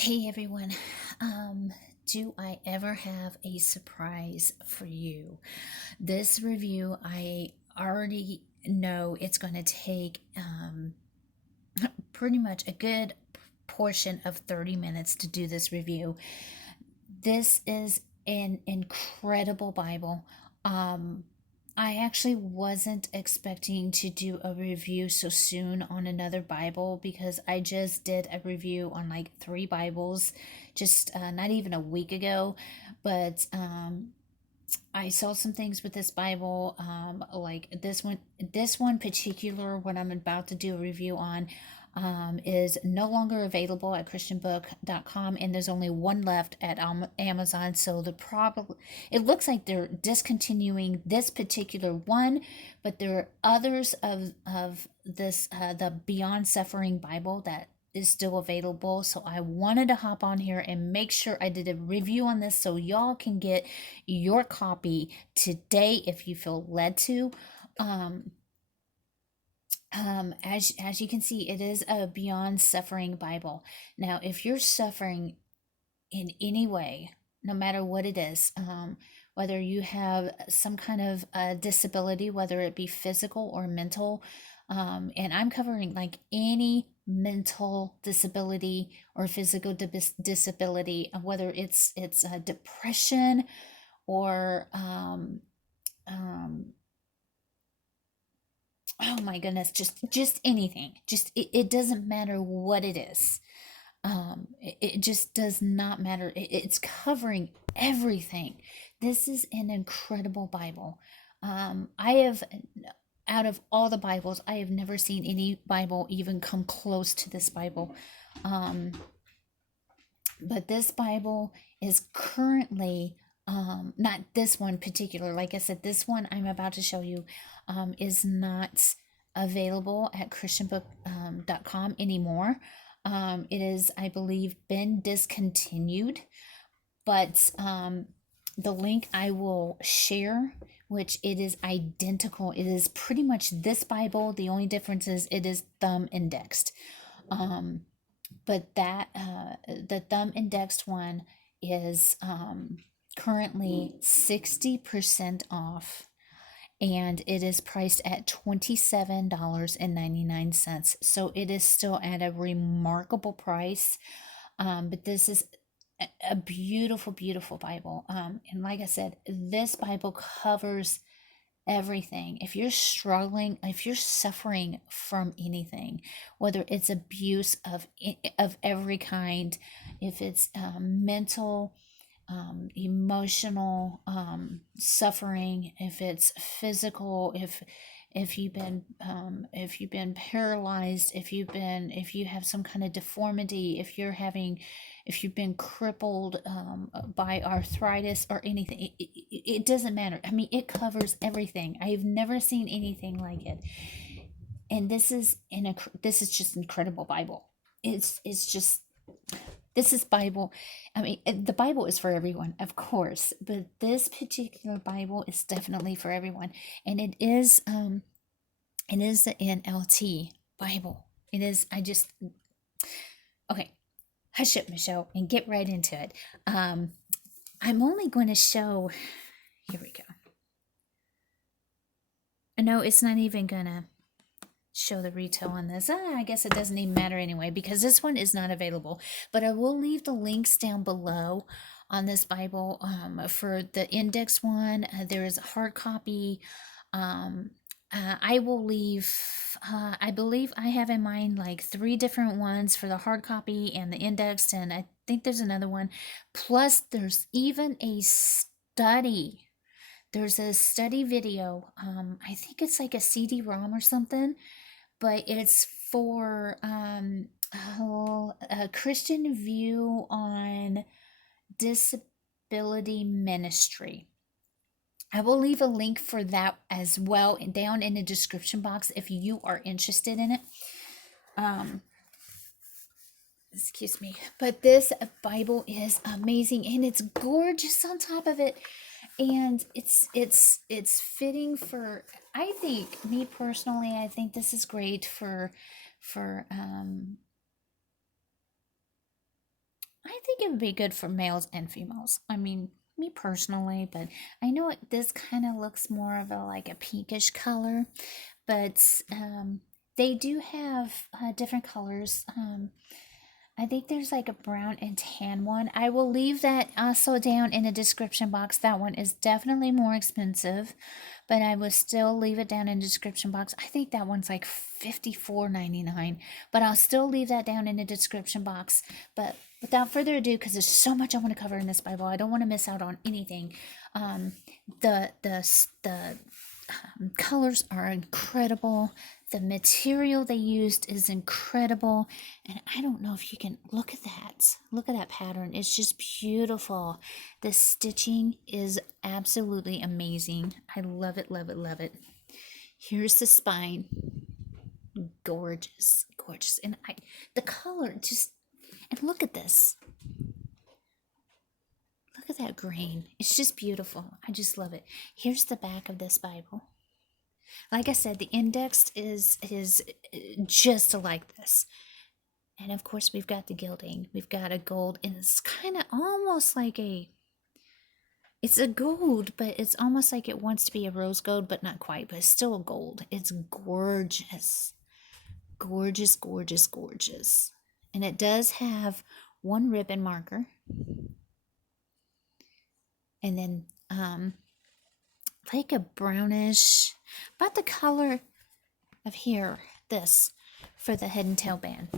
Hey everyone, do I ever have a surprise for you? This review, I already know it's going to take pretty much a good portion of 30 minutes to do this review. This is an incredible Bible. Um, I actually wasn't expecting to do a review so soon on another Bible because I just did a review on like three Bibles just not even a week ago. But I saw some things with this Bible, like this one particular, what I'm about to do a review on, is no longer available at christianbook.com, and there's only one left at Amazon. So it looks like they're discontinuing this particular one, but there are others of this the Beyond Suffering Bible that is still available. So I wanted to hop on here and make sure I did a review on this so y'all can get your copy today if you feel led to. Um, as you can see, it is a Beyond Suffering Bible. Now, if you're suffering in any way, no matter what it is, whether you have some kind of disability, whether it be physical or mental, and I'm covering like any mental disability or physical disability, whether it's depression or um, oh my goodness, just anything, it doesn't matter what it is. It just does not matter. It's covering everything. This is an incredible Bible. I have, out of all the Bibles, I have never seen any Bible even come close to this Bible. um, but this Bible is currently, not this one particular, like I said, this one I'm about to show you is not available at christianbook.com anymore. It is, I believe, been discontinued, but the link I will share, which it is identical, it is pretty much this Bible. The only difference is it is thumb indexed. Um, but the thumb indexed one is currently 60% off, and it is priced at $27.99. So it is still at a remarkable price. But this is a beautiful, beautiful Bible. And like I said, this Bible covers everything. If you're struggling, if you're suffering from anything, whether it's abuse of every kind, if it's mental, emotional suffering, if it's physical, if you've been paralyzed, if you have some kind of deformity, if you've been crippled by arthritis or anything, it doesn't matter. I mean, it covers everything. I've never seen anything like it. And this is just incredible Bible. It's just, this is Bible. I mean, the Bible is for everyone, of course, but this particular Bible is definitely for everyone. And it is the NLT Bible. It is, okay, hush up, Michelle, and get right into it. I'm only going to show, here we go. No, it's not even gonna show the retail on this. I guess it doesn't even matter anyway because this one is not available. But I will leave the links down below on this Bible. For the index one, there is a hard copy. I will leave, I believe I have in mind like three different ones for the hard copy and the indexed, and I think there's another one. Plus, there's even a study. There's a study video. I think it's like a CD-ROM or something, but it's for a Christian view on disability ministry. I will leave a link for that as well down in the description box if you are interested in it. Excuse me. But this Bible is amazing, and it's gorgeous on top of it. And it's fitting for, I think, me personally, I think this is great for think it would be good for males and females. I mean, me personally, but I know this kind of looks more of a like a pinkish color, but they do have different colors. I think there's like a brown and tan one. I will leave that also down in the description box. That one is definitely more expensive, but I will still leave it down in the description box. I think that one's like $54.99, but I'll still leave that down in the description box. But without further ado, because there's so much I want to cover in this Bible, I don't want to miss out on anything. The colors are incredible. The material they used is incredible. And I don't know if you can look at that. Look at that pattern. It's just beautiful. The stitching is absolutely amazing. I love it, love it, love it. Here's the spine. Gorgeous, gorgeous. And the color just, and look at this. Look at that green. It's just beautiful. I just love it. Here's the back of this Bible. Like I said, the index is just like this. And of course, we've got the gilding. We've got a gold, and it's kind of almost like it's a gold, but it's almost like it wants to be a rose gold, but not quite, but it's still a gold. It's gorgeous. Gorgeous, gorgeous, gorgeous. And it does have one ribbon marker. And then like a brownish, about the color of here, this, for the head and tail band.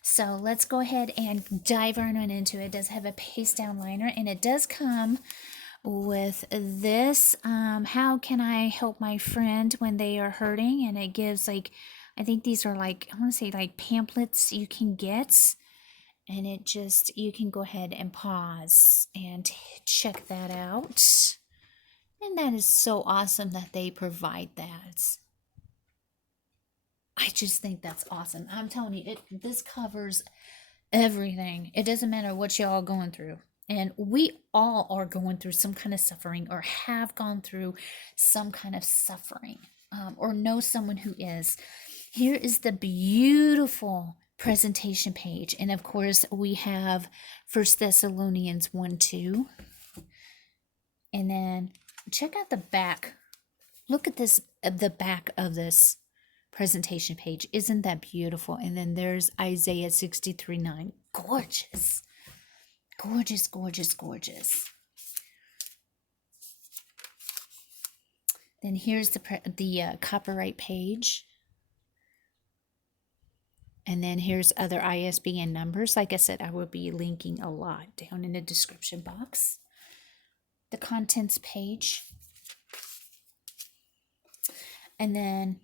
So let's go ahead and dive right on into it. It does have a paste down liner, and it does come with this, how can I help my friend when they are hurting? And it gives like, I think these are like, I want to say like pamphlets you can get. And it just, you can go ahead and pause and check that out. And that is so awesome that they provide that. I just think that's awesome. I'm telling you, this covers everything. It doesn't matter what y'all are going through. And we all are going through some kind of suffering, or have gone through some kind of suffering, or know someone who is. Here is the beautiful presentation page. And of course, we have 1 Thessalonians 1:2. And then check out the back. Look at this, the back of this presentation page. Isn't that beautiful? And then there's Isaiah 63:9. Gorgeous. Gorgeous, gorgeous, gorgeous. Then here's the copyright page. And then here's other ISBN numbers. Like I said, I will be linking a lot down in the description box. The contents page. And then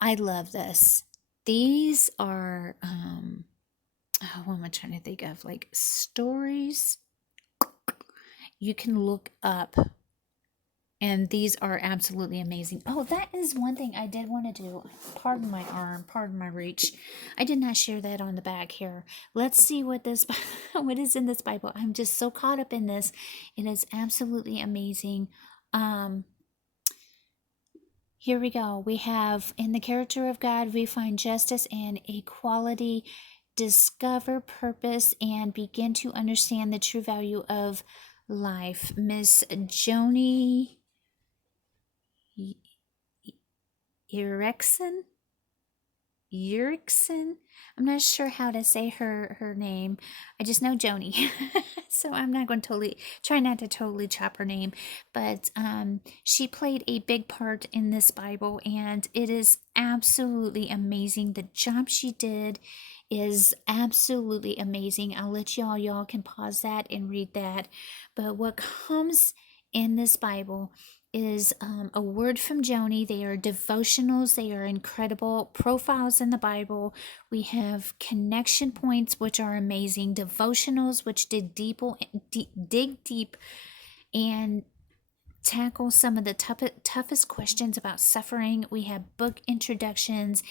I love this. These are, what am I trying to think of? Like stories you can look up. And these are absolutely amazing. Oh, that is one thing I did want to do. Pardon my arm, pardon my reach. I did not share that on the back here. Let's see what what is in this Bible. I'm just so caught up in this. It is absolutely amazing. Here we go. We have, in the character of God, we find justice and equality, discover purpose, and begin to understand the true value of life. Miss Joni Erickson. I'm not sure how to say her name. I just know Joni. So I'm not going to try not to totally chop her name. But she played a big part in this Bible, and it is absolutely amazing. The job she did is absolutely amazing. I'll let y'all can pause that and read that. But what comes in this Bible is a word from Joni. They are devotionals. They are incredible profiles in the Bible. We have connection points, which are amazing. Devotionals, which dig deep and tackle some of the toughest questions about suffering. We have book introductions.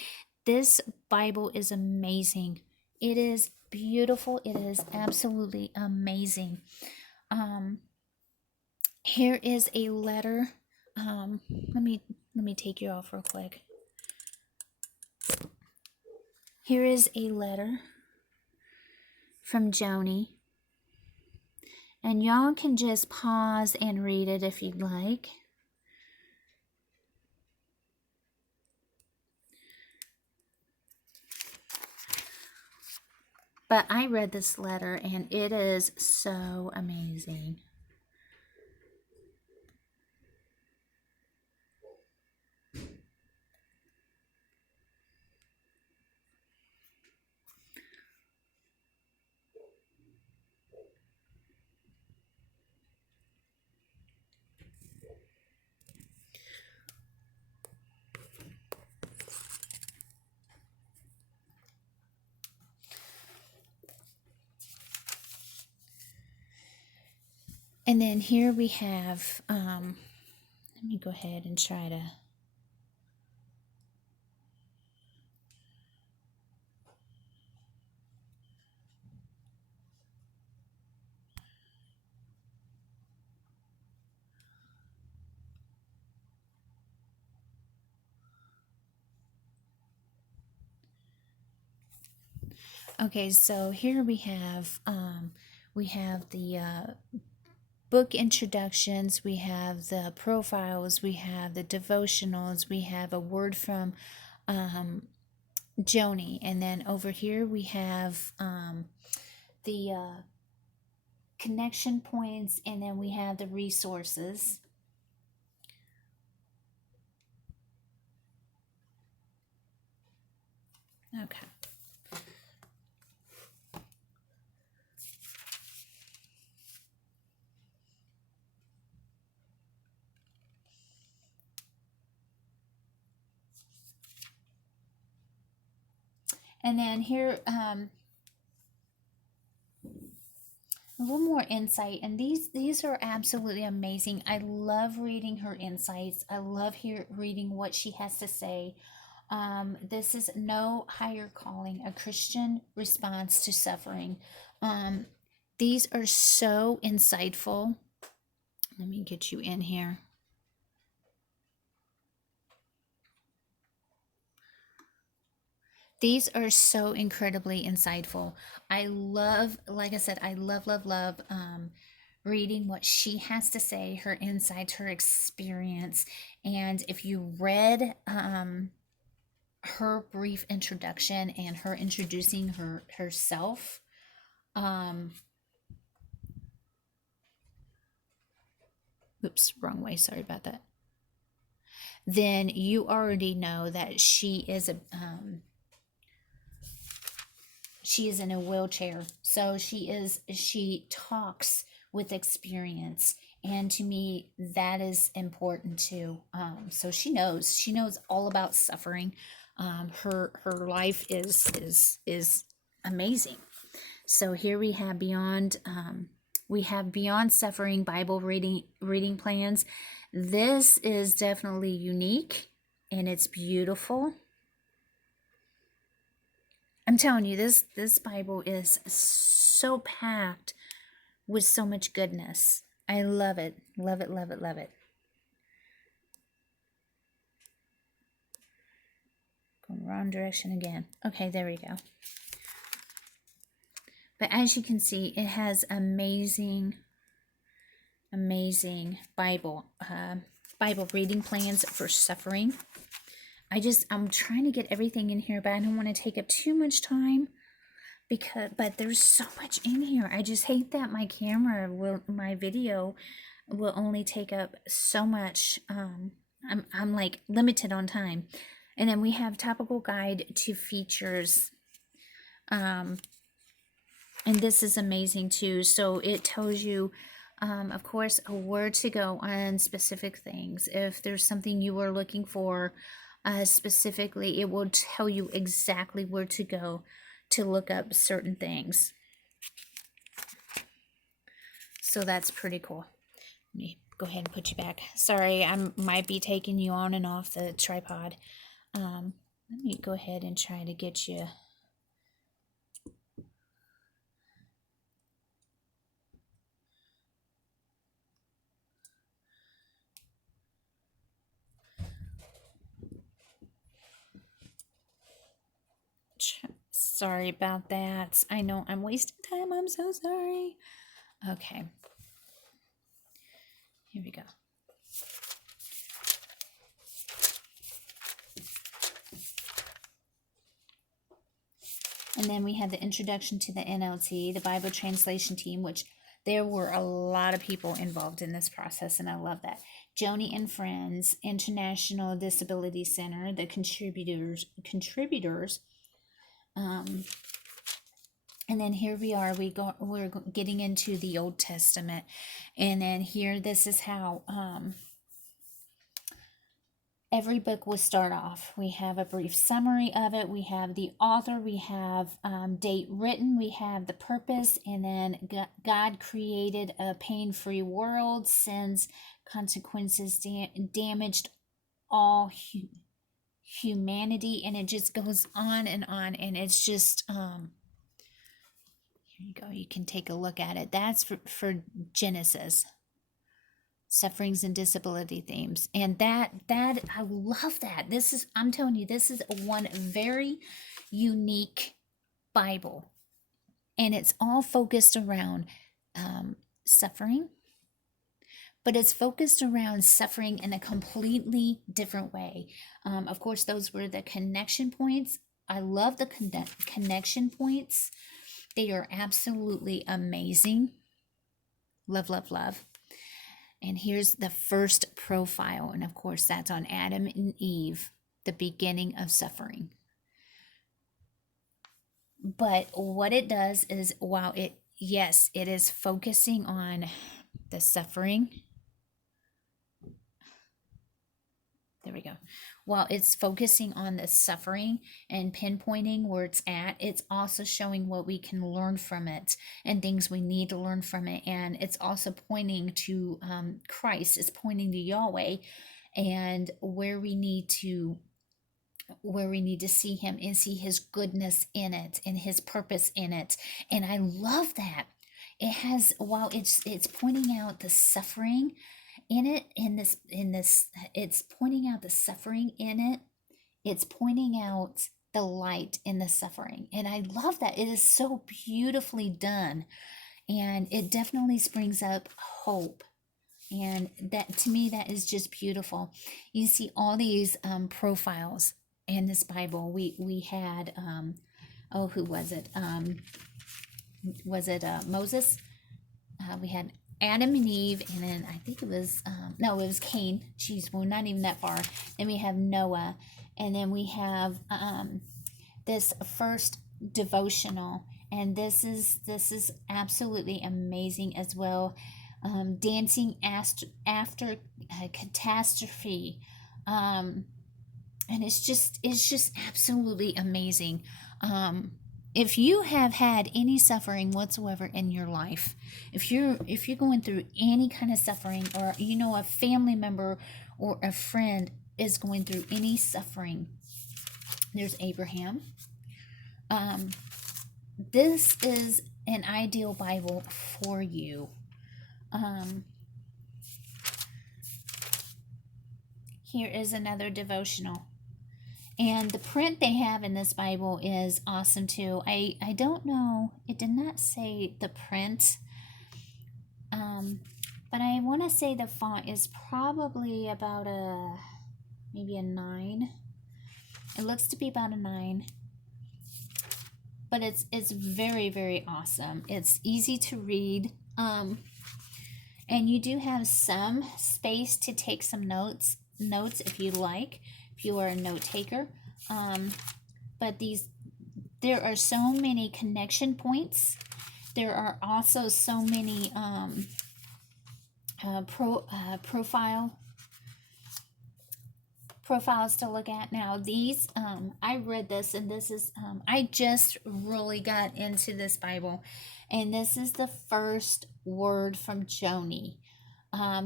This Bible is amazing. It is beautiful. It is absolutely amazing. Here is a letter. Let me take you off real quick. Here is a letter from Joni. And y'all can just pause and read it if you'd like. But I read this letter and it is so amazing. And then here we have, let me go ahead and try to. Okay, so here we have the book introductions, we have the profiles, we have the devotionals, we have a word from Joni, and then over here we have the connection points, and then we have the resources. Okay. And then here, a little more insight, and these are absolutely amazing. I love reading her insights. I love reading what she has to say. This is No Higher Calling, a Christian response to suffering. These are so insightful. Let me get you in here. These are so incredibly insightful. I love, like I said, I love reading what she has to say, her insights, her experience. And if you read her brief introduction and her introducing herself, oops, wrong way, sorry about that. Then you already know that she is in a wheelchair, so she talks with experience, and to me that is important too. So she knows all about suffering. Her life is amazing. So here we have Beyond Suffering Bible reading plans. This is definitely unique and it's beautiful. I'm telling you, this Bible is so packed with so much goodness. I love it. Love it, love it, love it. Going wrong direction again. Okay, there we go. But as you can see, it has amazing Bible reading plans for suffering. I'm trying to get everything in here, but I don't want to take up too much time but there's so much in here. I just hate that my video will only take up so much. I'm like limited on time. And then we have Topical Guide to Features. And this is amazing too. So it tells you, of course, where to go on specific things. If there's something you are looking for specifically, it will tell you exactly where to go to look up certain things. So that's pretty cool. Let me go ahead and put you back. Sorry, I might be taking you on and off the tripod. Let me go ahead and try to get you. Sorry about that. I know I'm wasting time. I'm so sorry. Okay, here we go. And then we have the introduction to the NLT, the Bible translation team, which there were a lot of people involved in this process, and I love that. Joni and Friends, International Disability Center, the contributors. And then here we are. We're getting into the Old Testament, and then here this is how every book will start off. We have a brief summary of it. We have the author. We have date written. We have the purpose, and then God created a pain-free world. Sin's consequences damaged all humanity, and it just goes on, and it's just here you go. You can take a look at it. That's for Genesis, sufferings and disability themes, and that I love that. This is, I'm telling you, this is one very unique Bible, and it's all focused around suffering, but it's focused around suffering in a completely different way. Of course, those were the connection points. I love the connection points. They are absolutely amazing. Love, love, love. And here's the first profile. And of course, that's on Adam and Eve, the beginning of suffering. But what it does is, while it is focusing on the suffering. There we go. While it's focusing on the suffering and pinpointing where it's at, it's also showing what we can learn from it and things we need to learn from it. And it's also pointing to Christ. It's pointing to Yahweh and where we need to see him and see his goodness in it and his purpose in it. And I love that. It has, while it's pointing out the suffering in it, in this it's pointing out the suffering in it, it's pointing out the light in the suffering, and I love that. It is so beautifully done, and it definitely springs up hope, and that, to me, that is just beautiful. You see all these profiles in this Bible. We had who was it, Moses? We had Adam and Eve, and then I think it was no, it was Cain. Jeez, we're not even that far. Then we have Noah, and then we have this first devotional, and this is absolutely amazing as well. Dancing after a catastrophe, and it's just absolutely amazing. If you have had any suffering whatsoever in your life, if you're going through any kind of suffering, or a family member or a friend is going through any suffering, there's Abraham. This is an ideal Bible for you. Here is another devotional. And the print they have in this Bible is awesome too. I don't know, it did not say the print, but I want to say the font is probably about maybe a 9. It looks to be about a 9, but it's very, very awesome. It's easy to read, and you do have some space to take some notes if you like, if you are a note taker. But there are so many connection points. There are also so many profiles to look at. Now these, I read this, and this is, I just really got into this Bible, and this is the first word from Joni.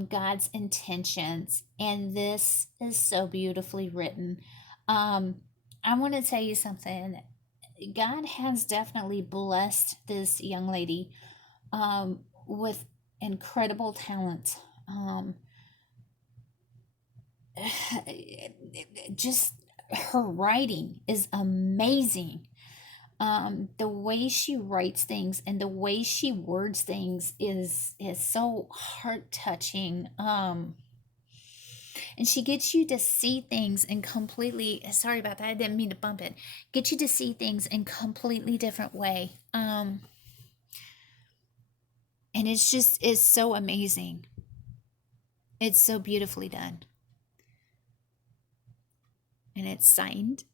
God's intentions, and this is so beautifully written. I want to tell you something. God has definitely blessed this young lady with incredible talent. Just her writing is amazing. The way she writes things and the way she words things is so heart touching. And she gets you to see things in completely, sorry about that, I didn't mean to bump it, get you to see things in completely different way. And it's so amazing. It's so beautifully done. And it's signed.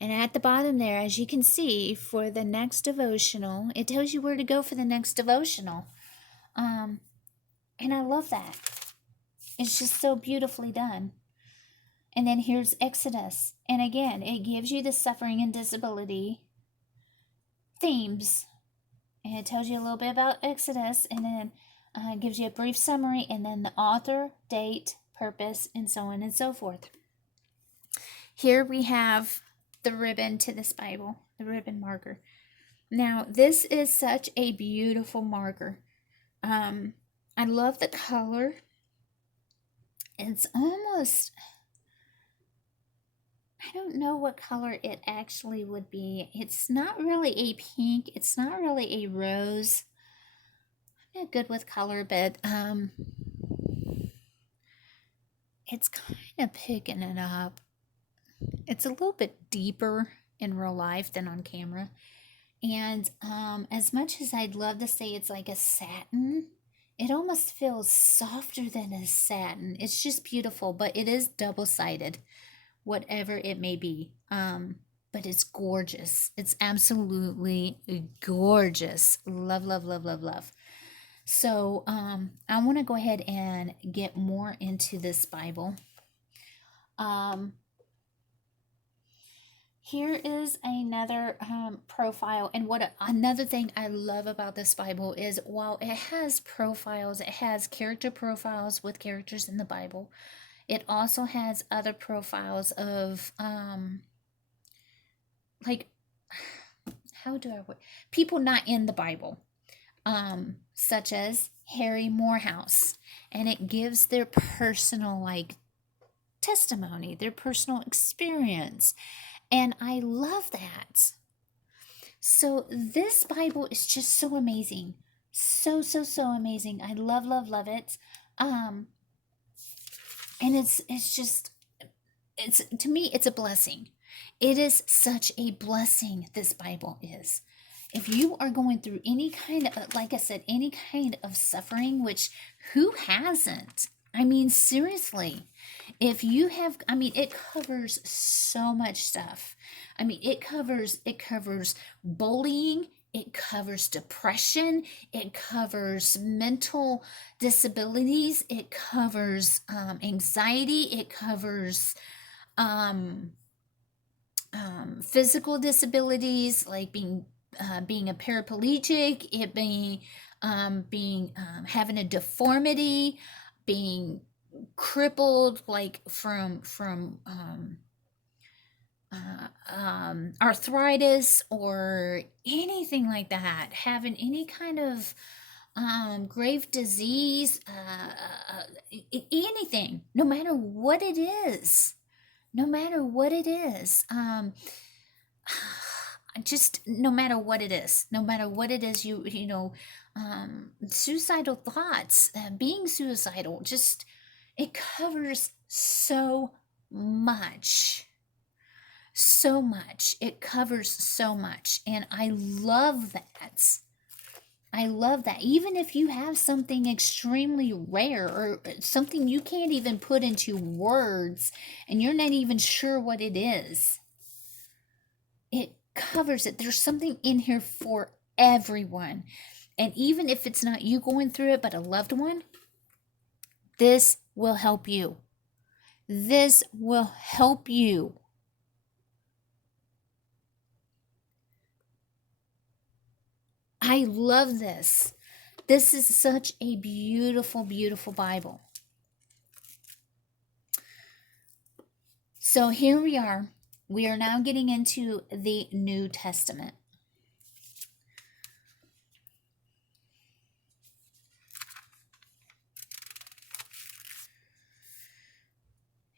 And at the bottom there, as you can see, for the next devotional, it tells you where to go for the next devotional. And I love that. It's just so beautifully done. And then here's Exodus. And again, it gives you the suffering and disability themes. And it tells you a little bit about Exodus, and then gives you a brief summary, and then the author, date, purpose, and so on and so forth. Here we have the ribbon to this Bible, the ribbon marker. Now, this is such a beautiful marker. I love the color. It's almost, I don't know what color it actually would be. It's not really a pink. It's not really a rose. I'm not good with color, but it's kind of picking it up. It's a little bit deeper in real life than on camera. And as much as I'd love to say it's like a satin, it almost feels softer than a satin. It's just beautiful, but it is double-sided, whatever it may be. But it's gorgeous. It's absolutely gorgeous. Love, love, love, love, love. So I want to go ahead and get more into this Bible. Here is another profile, and another thing I love about this Bible is while it has profiles, it has character profiles with characters in the Bible. It also has other profiles of like, how do I people not in the Bible, such as Harry Morehouse, and it gives their personal like testimony, their personal experience. And I love that. So this Bible is just so amazing. So, so, so amazing. I love, love, love it. And it's to me, it's a blessing. It is such a blessing, this Bible is. If you are going through any kind of, like I said, any kind of suffering, which who hasn't? I mean, seriously, if you have, I mean, it covers so much stuff. I mean, it covers bullying, it covers depression, it covers mental disabilities, it covers anxiety, it covers physical disabilities like being a paraplegic, it being having a deformity, being crippled like from arthritis or anything like that, having any kind of grave disease, anything, no matter what it is, just no matter what it is, you know, suicidal thoughts, being suicidal, just it covers so much. It covers so much, and I love that. Even if you have something extremely rare or something you can't even put into words and you're not even sure what it is, it covers it. There's something in here for everyone. And even if it's not you going through it, but a loved one, this will help you. This will help you. I love this. This is such a beautiful, beautiful Bible. So here we are. We are now getting into the New Testament.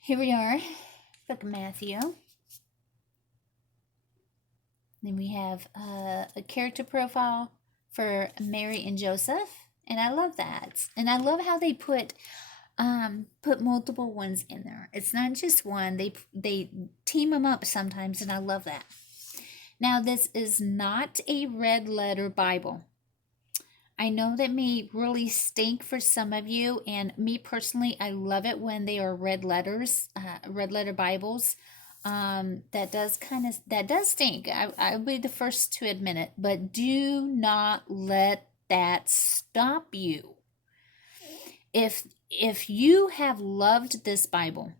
Here we are, book of Matthew. Then we have a character profile for Mary and Joseph, and I love that. And I love how they put multiple ones in there. It's not just one. They team them up sometimes, and I love that. Now, this is not a red letter Bible. I know that may really stink for some of you, and me personally, I love it when they are red letters, red letter Bibles. That does stink. I'll be the first to admit it, but do not let that stop you. If you have loved this Bible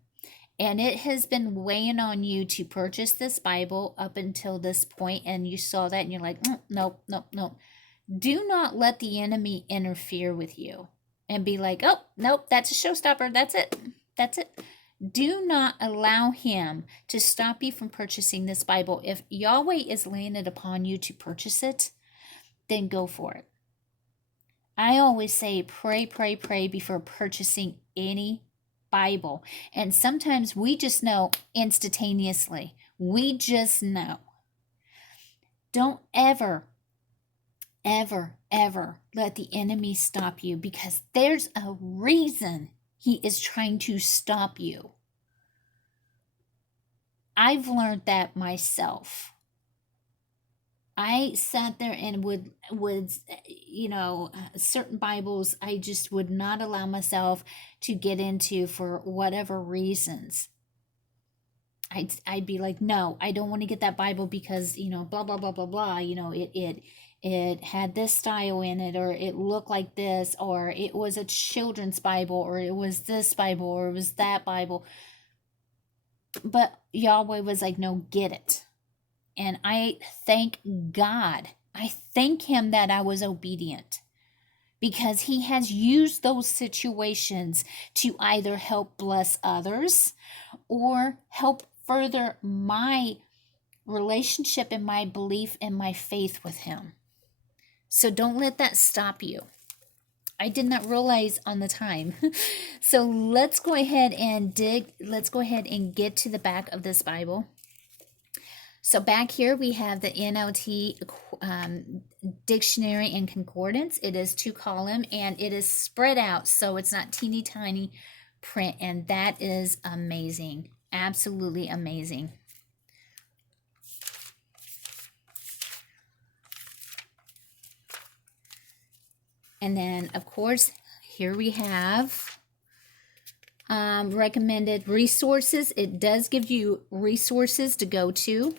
and it has been weighing on you to purchase this Bible up until this point, and you saw that and you're like, nope, nope, nope. Do not let the enemy interfere with you and be like, oh, nope, that's a showstopper. That's it. That's it. Do not allow him to stop you from purchasing this Bible. If Yahweh is laying it upon you to purchase it, then go for it. I always say pray, pray, pray before purchasing any Bible. And sometimes we just know instantaneously. We just know. Don't ever let the enemy stop you, because there's a reason he is trying to stop you. I've learned that myself. I sat there and would certain Bibles I just would not allow myself to get into for whatever reasons. I'd be like, no, I don't want to get that Bible because, blah, blah, blah, blah, blah, it had this style in it, or it looked like this, or it was a children's Bible, or it was this Bible, or it was that Bible. But Yahweh was like, no, get it. And I thank God. I thank him that I was obedient, because he has used those situations to either help bless others or help further my relationship and my belief and my faith with him. So don't let that stop you. I did not realize on the time. So let's go ahead and get to the back of this Bible. So back here we have the NLT dictionary and concordance. It is 2-column and it is spread out, so it's not teeny tiny print, and that is amazing. Absolutely amazing. And then, of course, here we have recommended resources. It does give you resources to go to.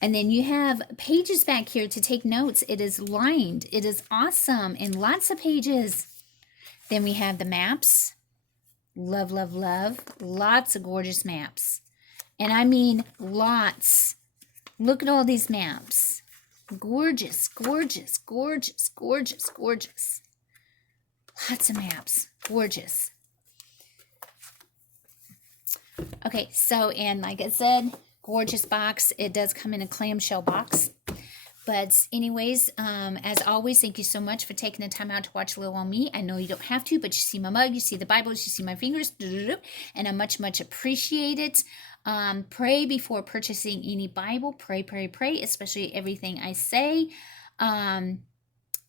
And then you have pages back here to take notes. It is lined. It is awesome, and lots of pages. Then we have the maps. Love, love, love. Lots of gorgeous maps. And I mean lots. Look at all these maps. Gorgeous, gorgeous, gorgeous, gorgeous, gorgeous. Lots of maps. Gorgeous. Okay, so, and like I said, gorgeous box. It does come in a clamshell box. But anyways, as always, thank you so much for taking the time out to watch a little on me. I know you don't have to, but you see my mug, you see the Bibles, you see my fingers, and I much, much appreciate it. Pray before purchasing any Bible. Pray, pray, pray, especially everything I say.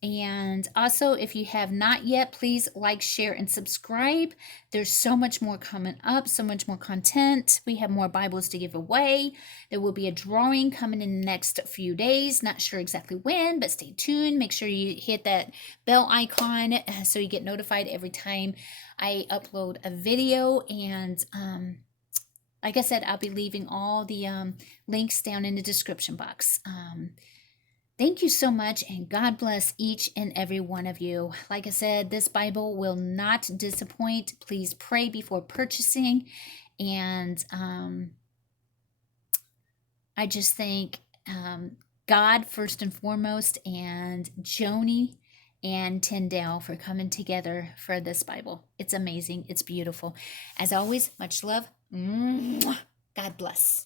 And also, if you have not yet, please like, share, and subscribe. There's so much more coming up, so much more content. We have more Bibles to give away. There will be a drawing coming in the next few days. Not sure exactly when, but stay tuned. Make sure you hit that bell icon so you get notified every time I upload a video. And like I said, I'll be leaving all the links down in the description box. Thank you so much, and God bless each and every one of you. Like I said, this Bible will not disappoint. Please pray before purchasing. And I just thank God first and foremost, and Joni and Tyndale for coming together for this Bible. It's amazing. It's beautiful. As always, much love. God bless.